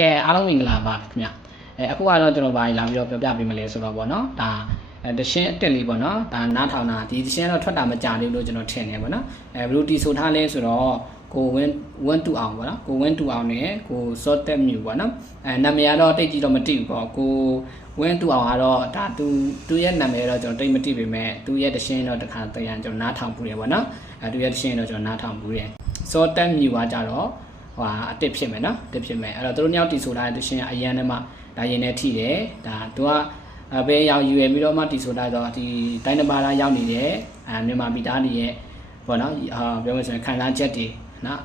ကဲအားလုံးမင်္ဂလာပါခင်ဗျအခုကတော့ကျွန်တော်ဘာလာပြီးတော့ပြောပြပေးမလဲဆိုတော့ဗောနော်ဒါတရှင်းအတက်လေးဗောနော်ဒါနားထောင်တာဒီတရှင်းတော့ထွက်တာမကြသေးဘူးလို့ကျွန်တော်ထင်တယ်ဗောနော်ဘယ်လိုတီဆိုထားလဲဆိုတော့ကိုဝင်းတူအောင်ဗောနော်ကိုဝင်းတူအောင်နဲ့ကိုစောတက်မြူဗောနော်နာမည်ကတော့တိတ်ကြီးတော့မသိဘူးဗောကိုဝင်းတူအောင်ကတော့ဒါသူရဲ့နာမည်တော့ကျွန်တော်တိတ်မသိပေမဲ့သူရဲ့တရှင်းတော့တခါတရံကျွန်တော်နားထောင်ပူတယ်ဗောနော်သူရဲ့တရှင်းတော့ကျွန်တော်နားထောင်ပူတယ်စောတက်မြူကကြတော့ဟာအတစ်ဖြစ်မယ်နော်အတစ်ဖြစ်မယ်အဲ့တော့သူတို့ညောက်တီဆိုတာသူရှင်အရန်ထဲမှာဒါရင်နဲ့ထိတယ်ဒါသူကဘယ်ရောက်ယူရပြီးတော့မှတီဆိုတာတော့ဒီတိုင်းတစ်ပါးလားရောက်နေတယ်မြန်မာပြည်သားတွေရဲ့ပေါ့နော်ပြောမယ်ဆိုရင်ခံစားချက်တွေနော်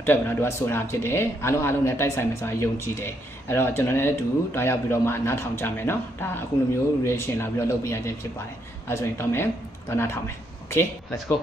အတွက်ပေါ့နော်သူကဆိုတာဖြစ်တယ်အားလုံးနဲ့တိုက်ဆိုင်မယ်ဆိုတာယုံကြည်တယ်အဲ့တော့ကျွန်တော်လည်းအတူတွားရောက်ပြီးတော့မှနားထောင်ကြမယ်နော်ဒါအခုလိုမျိုး reaction လာပြီးတော့လုပ်ပြရခြင်းဖြစ်ပါတယ်အဲဆိုရင်တော့မယ်တော့နားထောင်မယ် okay let's go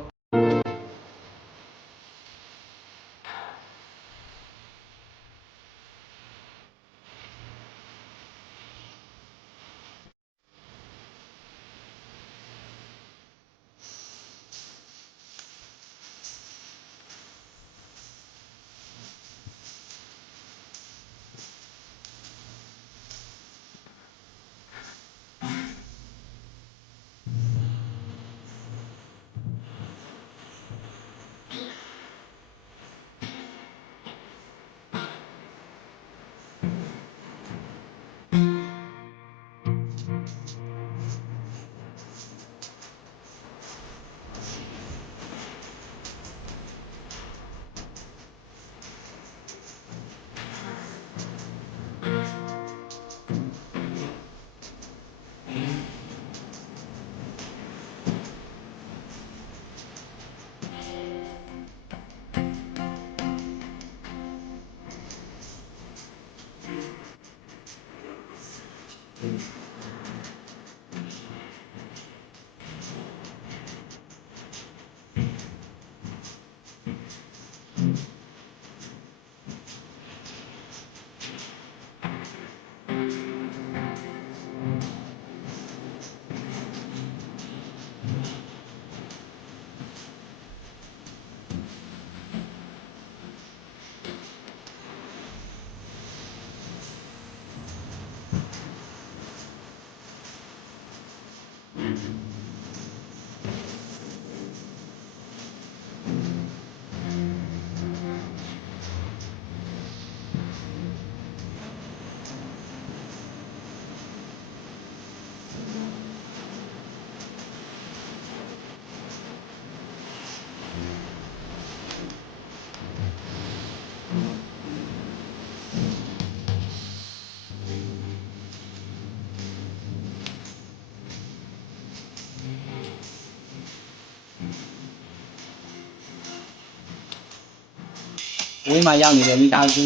ဝင်းမှာရောက်နေတယ်မိသားစု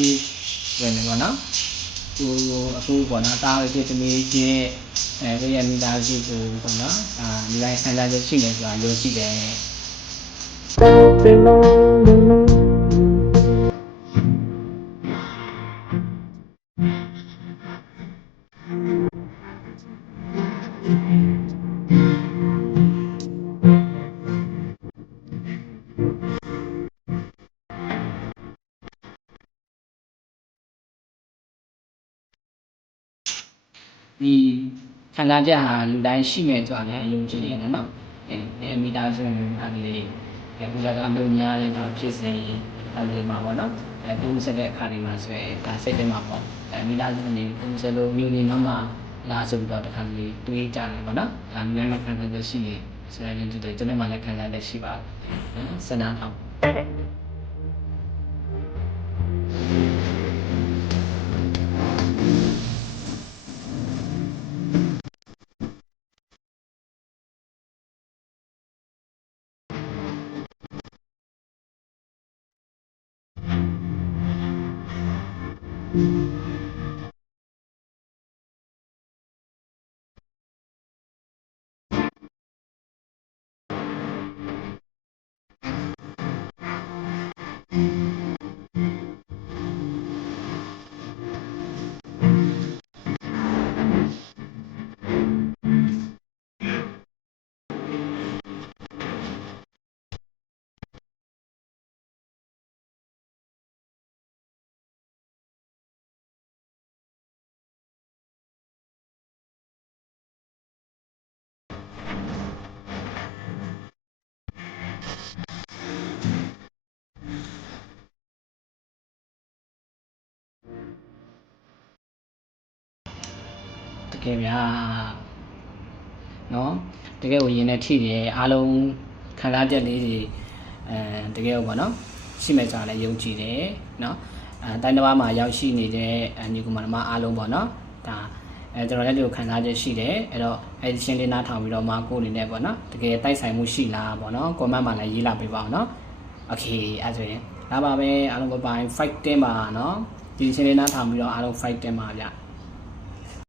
ဝင်နေပေါ့နော်သူအခုပေါ့နော်တားရဲ့တမီးချင်းသူရဲ့မိသားစုကိုပေါ့နော်ဒီတိုင်းဆန္ဒချက်ရှိနေဆိုတာယုံကြည်တယ်ဒီခံစားချက်ဟာလူတိုင်းရှိနေကြတယ်ယုံကြည်နေတယ်နော်မိသားစုအဲ့ဒီဘုရားကအလုပ်များတဲ့ဖြစ်စဉ်အဲ့ဒီမှာပေါ့နော်သူစတဲ့အခါတွေမှာဆိုရင်ဒါစိတ်ထဲမှာပေါ့မိသားစုနေသူစလို့မျိုးနေမှလာဆိုပြီးတော့တခါလေးတွေးကြတယ်ပေါ့နော်ဒါမျိုးလည်းခံစားချက်ရှိနေဆိုရင်ကျွန်တော်မှလည်းခံစားချက်ရှိပါတယ်စနာအောင် တကယ်ဗျာနော်တကယ်ကိုရင်းနဲ့ထိတယ်အားလုံးခံစားချက်လေးတွေတကယ်ကိုပေါ့နော်ရှိမဲ့ဆိုတာလည်းယုံကြည်တယ်နော်တိုင်းတစ်ပါးမှာရောက်ရှိနေတဲ့ညီကောင်မအားလုံးပေါ့နော်ဒါကျွန်တော်လည်းဒီလိုခံစားချက်ရှိတယ်အဲ့တော့အဲ့ရှင်းလေးနားထောင်ပြီးတော့မှကိုယ်အနေနဲ့ပေါ့နော်တကယ်တိုက်ဆိုင်မှုရှိလားပေါ့နော် comment မှာလည်းရေးလာပေးပါအောင်နော် okay အဲ့ဆိုရင်ဒါပါပဲအားလုံးဘိုင် fight တင်ပါနော်ဒီရှင်းလေးနားထောင်ပြီးတော့အားလုံး fight တင်ပါဗျ